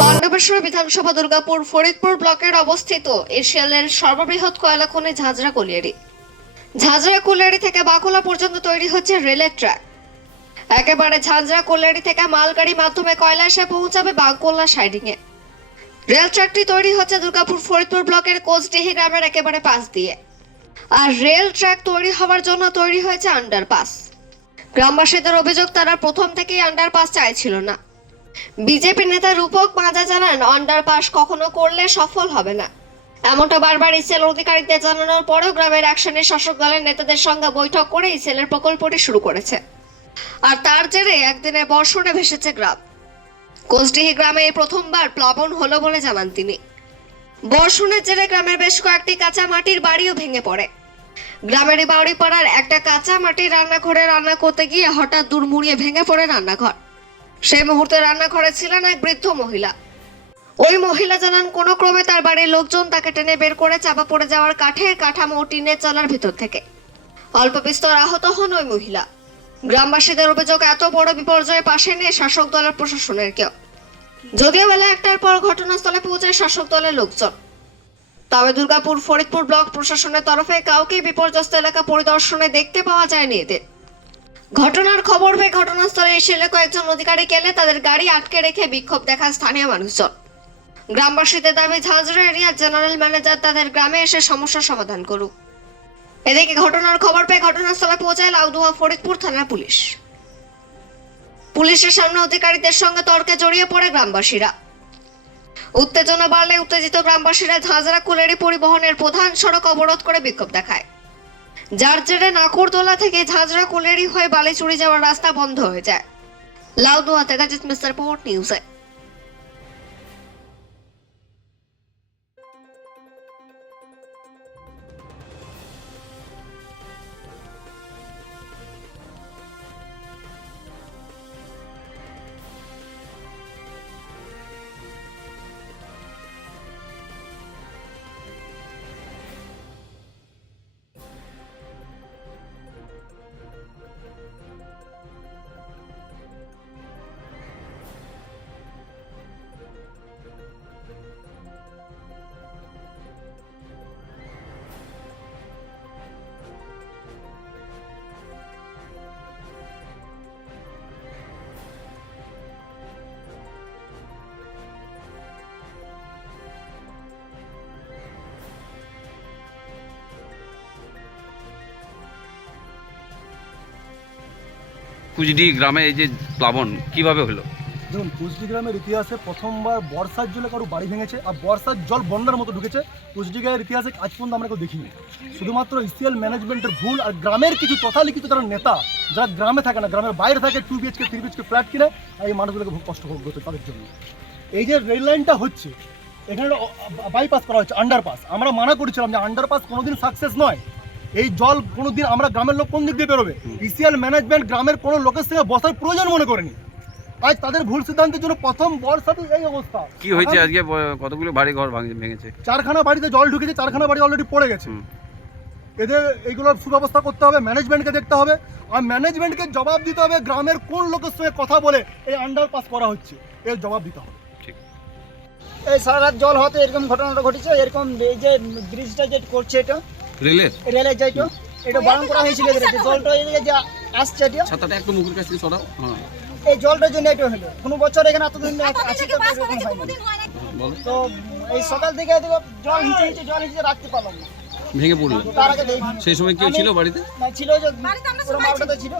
পাণ্ডবেশ্বর বিধানসভা দুর্গাপুর ফরিদপুর ব্লকের অবস্থিত এশিয়ালের সর্ববৃহৎ কয়লা খনি ঝাঁঝরা কলিয়ারি। ঝাঁঝরা কলিয়ারি থেকে বাকুলা পর্যন্ত তৈরি হচ্ছে রেলের ট্র্যাক। একেবারে ঝাঁঝরা কলিয়ারি থেকে মালগাড়ি মাধ্যমে কয়লা এসে পৌঁছাবে বাগকোল্লা সাইডিং এ রেল ট্র্যাকটি তৈরি হচ্ছে দুর্গাপুর ফরিদপুর ব্লকের কোচডিহি গ্রামের একেবারে পাশ দিয়ে। আর রেল ট্র্যাক তৈরি হওয়ার জন্য তৈরি হয়েছে আন্ডারপাস। গ্রামবাসীদের অভিযোগ, তারা প্রথম থেকেই আন্ডারপাস চাইছিল না। বিজেপি নেতা রূপক মাজা জানান আন্ডারপাস কখনো করলে সফল হবে না। এমনটা বারবার ইসেল অধিকারীদের জানানোর পরেও গ্রামের অ্যাকশনের শাসক দলের নেতাদের সঙ্গে বৈঠক করে ইসেলের প্রকল্পটি শুরু করেছে। আর তার জেরে একদিনে বর্ষণে ভেসেছে গ্রাম। কোচডিহি গ্রামে প্রথমবার প্লাবন হলো বলে জানান তিনি। বর্ষণের জেরে গ্রামের বেশ কয়েকটি কাঁচা মাটির বাড়িও ভেঙে পড়ে। গ্রামেরই বাউরিপাড়ার একটা কাঁচা মাটির রান্নাঘরে রান্না করতে গিয়ে হঠাৎ দুর্মুড়িয়ে ভেঙে পড়ে রান্নাঘর। সেই মুহূর্তে রান্নাঘরে ছিলেন এক বৃদ্ধ মহিলা। ওই মহিলা জানান, কোনো ক্রমে তার বাড়ির লোকজন তাকে টেনে বের করে চাপা পড়ে যাওয়ার কাঠের কাঠামো ও টিনের চালার ভিতর থেকে। অল্প বিস্তর আহত হন ওই মহিলা। গ্রামবাসীদের অভিযোগ, এত বড় বিপর্যয়ে পাশে নিয়ে শাসক দলের প্রশাসনের কেউ। যদিও বেলা একটার পর ঘটনাস্থলে পৌঁছায় শাসক দলের লোকজন। তবে দুর্গাপুর, ফরিদপুর ব্লক প্রশাসনের তরফে কাউকে বিপর্যস্ত এলাকা পরিদর্শনে দেখতে পাওয়া যায়নি এদের ঘটনার খবর পেয়ে ঘটনাস্থলে এসে কয়েকজন অধিকারী গেলে তাদের গাড়ি আটকে রেখে বিক্ষোভ দেখান স্থানীয় মানুষজন। গ্রামবাসীদের দাবি, ঝাঁঝরা এরিয়ার জেনারেল ম্যানেজার তাদের গ্রামে এসে সমস্যার সমাধান করুক। এদিকে ঘটনার খবর পেয়ে ঘটনাস্থলে পৌঁছায় লাউদুয়া, ফরিদপুর থানার পুলিশ। পুলিশের সামনে অধিকারীদের সঙ্গে তর্কে জড়িয়ে পড়ে গ্রামবাসীরা। উত্তেজনা বাড়লে উত্তেজিত গ্রামবাসীরা ঝাঁঝরা কুলেরি পরিবহনের প্রধান সড়ক অবরোধ করে বিক্ষোভ দেখায়। যার জেরে নাকুরদোলা থেকে ঝাঁঝরা কুলেরি হয়ে বালিচুরি যাওয়ার রাস্তা বন্ধ হয়ে যায়। লাউদুয়া থেকে জিত মিস্টার পোর্ট নিউজে কুচডি গ্রামে এই যে প্লাবন, কীভাবে হলো? দেখুন কুচডি গ্রামের ইতিহাসে প্রথমবার বর্ষার জলে কারও বাড়ি ভেঙেছে আর বর্ষার জল বন্যার মতো ঢুকেছে। কুচডি গ্রামের ইতিহাসে আজ পর্যন্ত আমরা কেউ দেখিনি। শুধুমাত্র ইসিএল ম্যানেজমেন্টের ভুল আর গ্রামের কিছু তথালিখিত যারা নেতা, যারা গ্রামে থাকে না, গ্রামের বাইরে থাকে two BHK three BHK flat কিনে আর এই মানুষগুলোকে খুব কষ্ট ভোগ করতে তাদের জন্য। এই যে রেল লাইনটা হচ্ছে, এখানে বাইপাস করা হচ্ছে আন্ডারপাস আমরা মানা করেছিলাম যে আন্ডারপাস কোনোদিন সাকসেস নয়। এই জল কোনোদিন আমরা গ্রামের লোক কোন দিক দিয়ে বেরোবে? ইসিএল ম্যানেজমেন্ট গ্রামের কোনো লোকের সঙ্গে বসার প্রয়োজন মনে করেনি। আজ তাদের ভুল সিদ্ধান্তের জন্য প্রথম বর্ষাতে এই অবস্থা। কি হয়েছে আজকে? কতগুলো বাড়ি ঘর ভাঙ- ভেঙেছে? চারখানা বাড়িতে জল ঢুকেছে চারখানা বাড়ি অলরেডি পড়ে গেছে। এদের এইগুলোর সুব্যবস্থা করতে হবে ম্যানেজমেন্টকে দেখতে হবে। আর ম্যানেজমেন্টকে জবাব দিতে হবে গ্রামের কোন লোকের সঙ্গে কথা বলে এই আন্ডার পাস করা হচ্ছে। এর জবাব দিতে হবে। এই সারা রাত জল হতে এরকম ঘটনাটা ঘটেছে এরকম এই যে ব্রিজটা যে করছে এটা রেলের? যেটা এটা বারণ করা হয়েছিল জলটা এদিকে যে আসছে এটা। ছাতাটা একটু মুখের কাছ থেকে সরাও। হ্যাঁ। এই জলটার জন্য এটা হলো। কোনো বছর এখানে এতদিন আছে তো এরকম হয়নি। তো এই সকাল থেকে এদিকে জল হিচে হিচে জল হিচে রাখতে পারলাম না। ভেঙে পড়ল। তার আগে দেখি। সেই সময় কেউ ছিল বাড়িতে? ছিল ছিল।